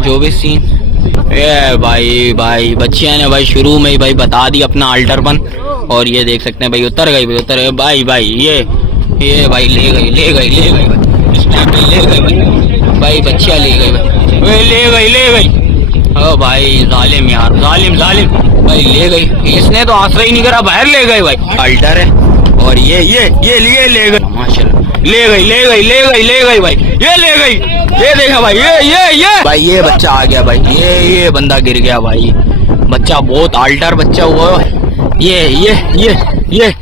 जो भी सीन ये भाई बच्चियां ने भाई शुरू में ही भाई बता दी अपना अल्टरपन। और ये देख सकते हैं भाई उतर गई भाई ये भाई ले गई भाई इस टाइम पे ले गई भाई बच्चियां ले गई भाई ले गई ओ भाई जालिम यार जालिम भाई ले गई। इसने तो आसरा ही नहीं करा, बाहर ले गए भाई। अल्टर है और ये ले गई माशाल्लाह, ले गई भाई, ये ले गई। ये देखा भाई ये भाई ये बच्चा आ गया भाई, ये बंदा गिर गया भाई। बच्चा बहुत अल्टर बच्चा हुआ। ये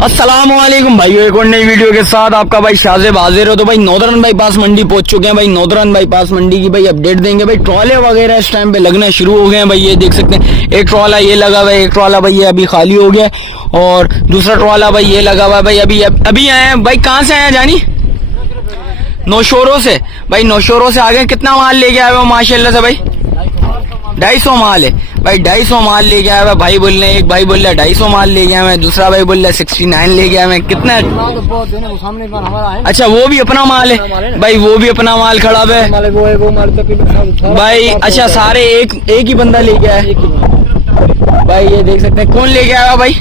अस्सलाम वालेकुम भाई, एक और नई वीडियो के साथ आपका भाई शाज़ेब हाजिर हो। तो भाई नॉर्दर्न बाईपास मंडी पहुंच चुके हैं भाई। नॉर्दर्न बाईपास मंडी की भाई अपडेट देंगे भाई। ट्रॉले वगैरह इस टाइम पे लगना शुरू हो गए हैं भाई। ये देख सकते हैं एक ट्रॉला ये लगा हुआ है, एक ट्रॉला भाई ये अभी खाली हो गया और दूसरा ट्रॉला भाई ये लगा हुआ है भाई। अभी आए हैं भाई। कहाँ से आए हैं जानी? नौशोरों से भाई। नौशोरों से आगे कितना माल लेके आए हो माशाल्लाह से भाई? 250 माल है भाई। 250 माल ले गया है भाई बोल रहे हैं। एक भाई बोल रहा है 250 माल ले गया मैं, दूसरा भाई बोल रहा है 69 ले गया मैं। कितना? अच्छा वो भी अपना माल है भाई, वो भी अपना माल खड़ा है भाई। अच्छा सारे एक ही बंदा ले गया है भाई। ये देख सकते हैं कौन ले गया है भाई?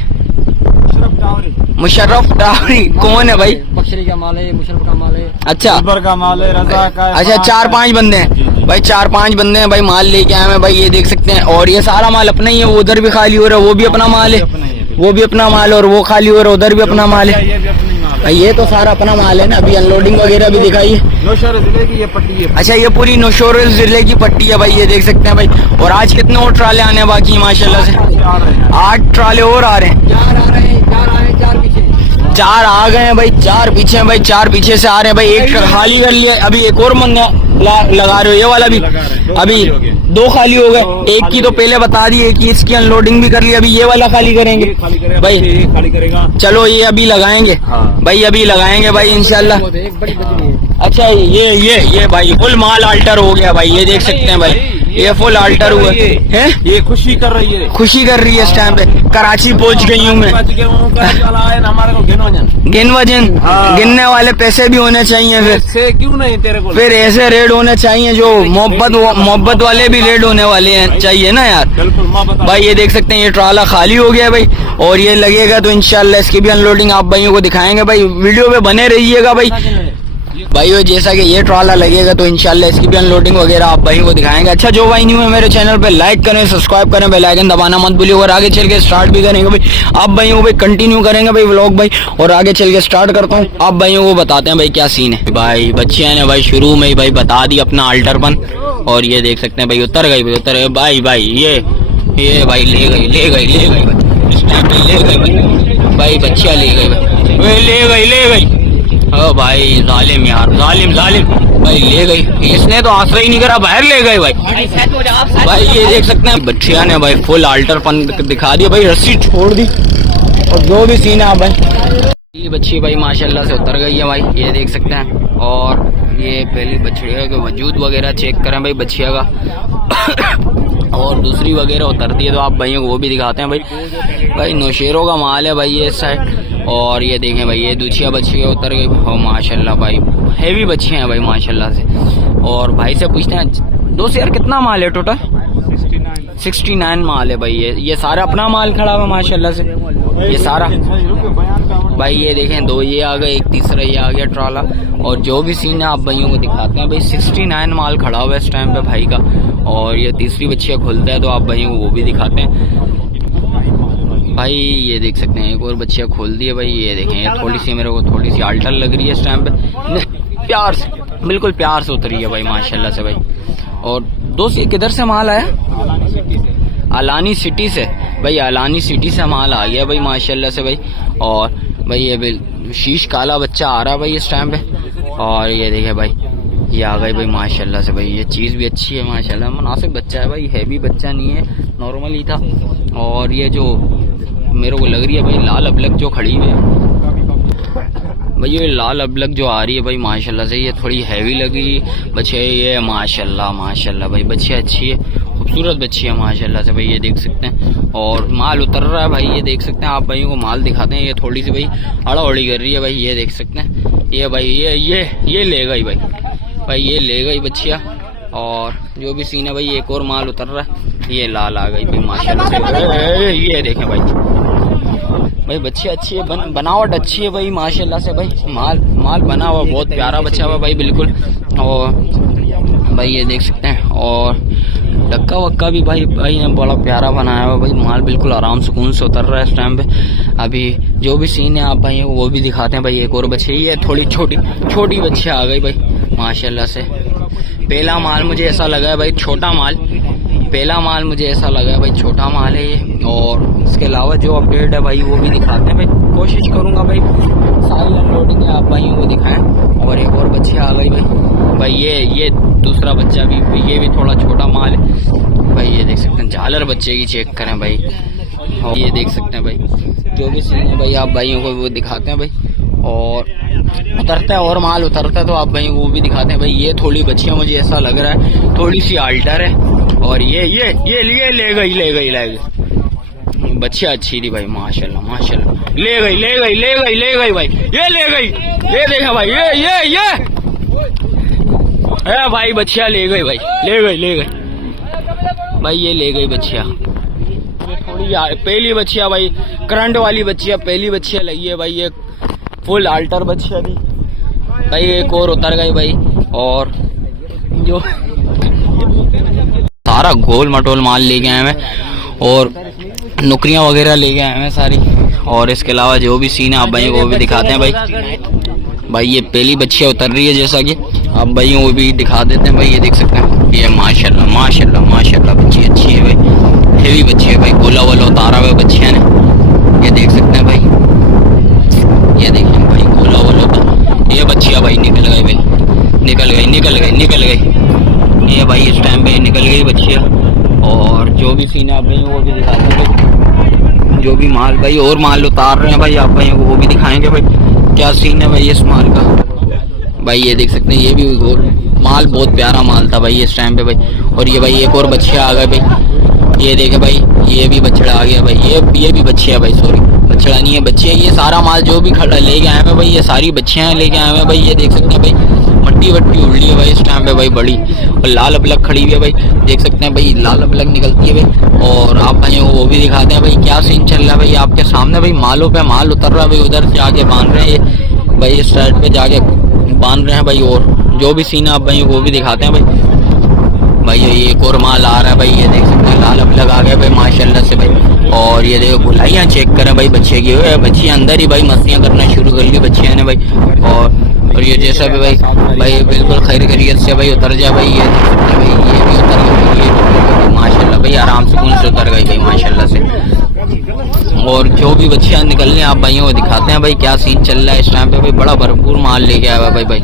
मुशर्रफ टावरी। कौन है भाई? बख्शरी का माल है, मुशर्रफ का माल है, अच्छा का माल है, रजा का। अच्छा 4-5 बंदे हैं भाई, 4-5 बंदे हैं भाई माल लेके आए हैं भाई। ये देख सकते हैं और ये सारा माल अपना ही है। वो उधर भी खाली हो रहा है, वो भी अपना माल है, वो भी अपना माल है। और वो खाली हो रहा है, उधर भी अपना माल है भाई। ये तो सारा अपना माल है ना। अभी अनलोडिंग वगैरह भी दिखाइए। नौशहर जिले की ये पट्टी है। अच्छा ये पूरी नौशहर जिले की पट्टी है भाई। ये देख सकते हैं भाई। और आज कितने और ट्राले आने बाकी है माशाल्लाह से? 8 ट्राले और आ रहे हैं। 4 आ गए हैं भाई, 4 पीछे हैं भाई। 4 पीछे से आ रहे हैं भाई। एक खाली कर लिया, अभी एक और मंगा लगा रहे हो। ये वाला भी अभी 2 खाली हो गए। एक की तो पहले बता दी, एक की इसकी अनलोडिंग भी कर ली। अभी ये वाला खाली करेंगे भाई। खाली करेगा, चलो ये अभी लगाएंगे भाई, अभी लगाएंगे भाई इंशाल्लाह। अच्छा ये भाई फुल माल अल्टर हो गया भाई। ये देख सकते हैं भाई, ये फुल अल्टर हुआ है। ये खुशी कर रही है इस टाइम पे। कराची पहुंच गई हूँ मैं। हमारे को गिन वजन गिनने वाले पैसे भी होने चाहिए फिर। क्यों नहीं तेरे को? फिर ऐसे रेड होने चाहिए जो मोहब्बत वाले भी रेड होने वाले हैं, चाहिए ना यार। भाई ये देख सकते हैं ये ट्राला खाली हो गया भाई। और ये लगेगा तो इंशाल्लाह इसकी भी अनलोडिंग आप भाइयों को दिखाएंगे भाई। वीडियो पे बने रहिएगा भाई। भाई जैसा कि ये ट्रॉला लगेगा तो इंशाल्लाह इसकी भी अनलोडिंग वगैरह आप भाई को दिखाएंगे। अच्छा जो भाई न्यू है मेरे चैनल पे लाइक करें, सब्सक्राइब करें, बेल आइकन दबाना मत भूलिए। और आगे चल के स्टार्ट भी करेंगे भाई आप भाइयों को भाई, कंटिन्यू करेंगे भाई व्लॉग भाई। और आगे चल के स्टार्ट करता हूँ, आप भाइयों को बताते हैं भाई क्या सीन है। भाई बच्चियां ने भाई शुरू में ही भाई बता दी अपना अल्टरपन। और ये देख सकते हैं भाई उतर गई भाई ये भाई ले गई भाई इस टाइम पे ले गई भाई। बच्चियां ले गई भाई, ले गई ओ भाई जालिम यार जालिम भाई ले गई। इसने तो आसरा ही नहीं करा, बाहर ले गए भाई। भाई ये देख सकते हैं बच्चियां ने भाई फुल अल्टरपन दिखा दिया भाई, रस्सी छोड़ दी। और जो भी सीन है भाई, ये बच्ची भाई माशाल्लाह से उतर गई है भाई। ये देख सकते हैं। और ये पहली बछड़िया का वजूद वगैरह चेक करें भाई बच्चिया का। और दूसरी वगैरह उतरती है तो आप भाइयों को वो भी दिखाते हैं भाई। नौशेरों का माल है भाई ये साइड। और ये देखें भाई ये दूसरी बच्चियाँ उतर गई माशाल्लाह भाई। हैवी बच्चियाँ हैं भाई माशाल्लाह से। और भाई से पूछते हैं दोस्त यार कितना माल है टोटल? 69 माल है भाई। ये सारा अपना माल खड़ा हुआ माशाल्लाह से, ये सारा भाई। ये देखें 2 ये आ गए, एक तीसरा ये आ गया ट्रॉला। और जो भी सीन है आप भाइयों को दिखाते हैं भाई। 69 माल खड़ा हुआ है इस टाइम पे भाई का। और ये तीसरी बच्चियाँ खुलता है तो आप भाइयों को वो भी दिखाते हैं भाई। ये देख सकते हैं एक और बच्चियाँ खोल दी है भाई। ये देखें ये थोड़ी सी मेरे को थोड़ी सी अल्टर लग रही है इस टाइम पे। प्यार से बिल्कुल प्यार से उतरी है भाई माशाल्लाह से भाई। और दोस्त ये किधर से माल आया? अलानी सिटी से भाई। अलानी सिटी से माल आ गया भाई माशाल्लाह से भाई। और भाई ये शीश काला बच्चा आ रहा है भाई इस टाइम पे। और ये देखे भाई ये आ गई भाई माशाल्लाह से भाई। ये चीज़ भी अच्छी है माशाल्लाह, मुनासिब बच्चा है भाई, हैवी बच्चा नहीं है, नॉर्मल ही था। और ये जो मेरे को लग रही है भाई लाल अबलग जो खड़ी हुई है भाई, ये लाल अबलग जो आ रही है भाई माशाल्लाह से, ये थोड़ी हैवी लगी बच्चे। ये माशाल्लाह भाई बच्ची अच्छी है, खूबसूरत बच्ची है माशाल्लाह से भाई। ये देख सकते हैं। और माल उतर रहा है भाई। ये देख सकते हैं आप भाइयों को माल दिखाते हैं। ये थोड़ी सी भाई अड़ाउड़ी कर रही है भाई। ये देख सकते हैं ये भाई ये ले गई भाई। ये ले गई बच्चियाँ। और जो भी सीन है भाई, एक और माल उतर रहा है। ये लाल आ गई भाई माशाल्लाह से। ये देखें भाई बच्चे अच्छी है, बनावट अच्छी है भाई माशाल्लाह से भाई। माल बना हुआ बहुत प्यारा बच्चा हुआ भाई बिल्कुल। और भाई ये देख सकते हैं, और डक्का वक्का भी भाई ने बड़ा प्यारा बनाया हुआ भाई। माल बिल्कुल आराम सुकून से उतर रहा है इस टाइम पे। अभी जो भी सीन है आप भाई वो भी दिखाते हैं भाई। एक और बच्चे, ये थोड़ी छोटी बच्ची आ गई भाई माशाल्लाह से। पहला माल मुझे ऐसा लगा है भाई छोटा माल, पहला माल मुझे ऐसा लगा है भाई छोटा माल है ये। और इसके अलावा जो अपडेट है भाई वो भी दिखाते हैं भाई। कोशिश करूंगा भाई सारी अनलोडिंग है आप भाई वो दिखाएं। और एक और बच्ची आ गई भाई ये दूसरा बच्चा भी, ये भी थोड़ा छोटा माल है भाई। ये देख सकते हैं, झालर बच्चे की चेक करें भाई। और ये देख सकते हैं भाई जो भी सीन है भाई आप भाइयों को वो दिखाते हैं भाई। और उतरता है और माल उतरता है तो आप भाई वो भी दिखाते हैं भाई। ये थोड़ी बच्चियां मुझे ऐसा लग रहा है थोड़ी सी आल्टर है। और ये ले गई बच्चियां अच्छी थी भाई माशाल्लाह। ले गई भाई, ये ले गई। ये देखा भाई, ये भाई बच्चियां ले गई भाई, ले गई भाई, ये ले गई बच्चियां। थोड़ी पहली बच्चियां भाई, करंट वाली बच्चियां पहली बच्चियां लगी है भाई। ये फुल आल्टर बच्चियां थी भाई। एक और उतर गई भाई। और जो सारा गोल मटोल माल ले गए हैं और नुकरियां वगैरह ले गए हैं सारी। और इसके अलावा जो भी सीन है आप भाई वो भी दिखाते हैं भाई। ये पहली बच्चियां उतर रही है जैसा कि आप भाई वो भी दिखा देते हैं भाई। ये देख सकते हैं, ये माशाल्लाह बच्ची अच्छी है भाई, हेवी बच्ची है भाई। गोला वाला उतारा हुआ बच्चियां ने, ये देख सकते हैं भाई। ये देखिए भाई गोला वाला उतारा, ये बच्चियां भाई निकल गई। ये भाई इस टाइम पे निकल गई बच्चियां। और जो भी सीन है आप भाई वो भी दिखाते हैं भाई। जो भी माल भाई और माल उतार रहे हैं भाई आप भाई वो भी दिखाएंगे भाई क्या सीन है भाई इस माल का भाई। ये देख सकते हैं, ये भी माल बहुत प्यारा माल था भाई इस टाइम पे भाई। और ये भाई एक और बच्चियां आ गए भाई। ये देखे भाई, ये भी बछड़ा आ गया भाई। ये भी बच्चे है भाई, सॉरी बछड़ा नहीं है, बच्चे। ये सारा माल जो भी खड़ा ले गए हैं भाई, ये सारी बच्चियां लेके आए हैं भाई। ये देख सकते हैं भाई मट्टी वट्टी उड़ रही है भाई इस टाइम पे भाई बड़ी। और लाल अबलग खड़ी हुई है भाई, देख सकते हैं भाई लाल अबलग निकलती है भाई। और आप भाई वो भी दिखाते हैं भाई क्या सीन चल रहा है भाई आपके सामने भाई। मालों पे माल उतर रहा है भाई, उधर से आके बांध रहे हैं ये भाई, इस साइड पे जाके बांध रहे हैं भाई। और जो भी सीन है आप भाई वो भी दिखाते हैं भाई। ये एक और माल आ रहा है भाई। ये देख सकते हैं लाल अबलग आ गया भाई माशाल्लाह से भाई। और ये देखो गुलाइयाँ चेक करें भाई बच्चे की, बच्चियाँ अंदर ही भाई मस्तियाँ करना शुरू कर ली बच्चियाँ ने भाई। और ये जैसा भी भाई बिल्कुल खैरियत से भाई उतर जाए भाई। ये देख सकते हैं भाई, ये भी उतर गई, ये माशाल्लाह भाई आराम सुकून से उतर गई भाई माशाल्लाह से। और जो भी बच्चियाँ निकलने आप भाइयों को दिखाते हैं भाई क्या सीन चल रहा है इस टाइम पे भाई। बड़ा भरपूर माल लेके आया हुआ भाई।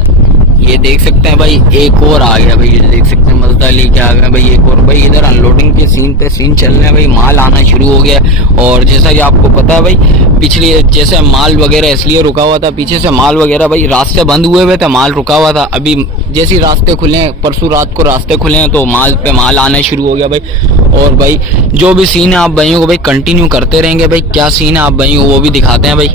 ये देख सकते हैं भाई एक और आ गया भाई। ये देख सकते हैं मजदा लेके आ गया भाई एक और भाई। इधर अनलोडिंग के सीन पे सीन चल रहे हैं भाई, माल आना शुरू हो गया। और जैसा कि आपको पता है भाई पिछले जैसे माल वगैरह इसलिए रुका हुआ था, पीछे से माल वगैरह भाई रास्ते बंद हुए थे, माल रुका हुआ था। अभी जैसे रास्ते खुले हैं, परसों रात को रास्ते खुले हैं तो माल पे माल आना शुरू हो गया भाई। और भाई जो भी सीन है आप भाइयों को भाई कंटिन्यू करते रहेंगे भाई। क्या सीन है आप भाइयों को वो भी दिखाते हैं भाई।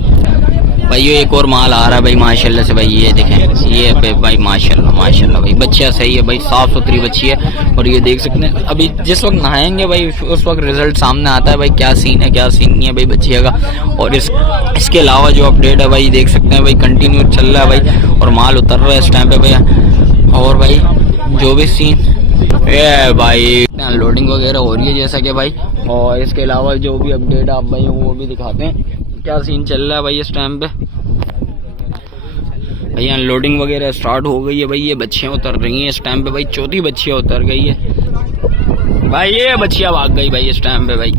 ये एक और माल आ रहा है भाई माशाल्लाह से भाई। ये देखें, ये भाई माशाल्लाह भाई बच्चियाँ सही है भाई, साफ सुथरी बच्ची है। और ये देख सकते हैं अभी जिस वक्त नहाएंगे भाई उस वक्त रिजल्ट सामने आता है भाई क्या सीन है क्या सीन नहीं है भाई बच्चिया का। और इसके अलावा जो अपडेट है भाई देख सकते हैं भाई कंटिन्यू चल रहा है भाई। और माल उतर रहा है इस टाइम पे भैया। और भाई जो भी सीन ये भाई अनलोडिंग वगैरह हो रही है जैसा कि भाई। और इसके अलावा जो भी अपडेट आप भाई वो भी दिखाते हैं क्या सीन चल रहा है भाई इस टाइम पे भाई। अनलोडिंग वगैरह स्टार्ट हो गई है भाई। ये बच्चियां उतर रही हैं इस टाइम पे भाई, चौथी बच्चियां उतर गई है भाई। ये बच्चियां भाग गई भाई इस टाइम पे भाई।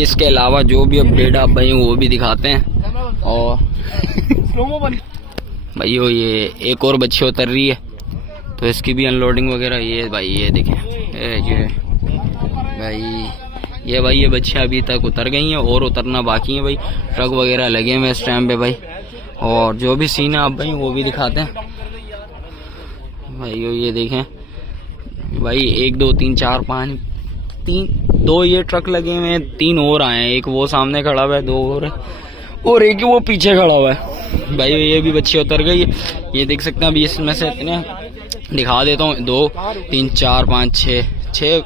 इसके अलावा जो भी अपडेट आप भाई वो भी दिखाते हैं। और भाई ये एक और बच्ची उतर रही है तो इसकी भी अनलोडिंग वगैरह। ये भाई ये देखें ये भाई ये बच्चियां अभी तक उतर गई हैं और उतरना बाकी है भाई। ट्रक वगैरह लगे हुए इस टाइम पे भाई। और जो भी सीन है आप भाई वो भी दिखाते हैं भाई। ये देखें भाई 1 2 3 4 5 3 2 ये ट्रक लगे हुए हैं, 3 और आए हैं। एक वो सामने खड़ा हुआ है, 2 और एक वो पीछे खड़ा हुआ है भाई। ये भी बच्ची उतर गई है। ये देख सकते हैं अभी इसमें से इतने दिखा देता हूँ 2 3 4 5 6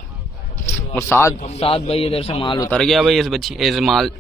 और 7 भाई इधर से माल उतर गया भाई इस माल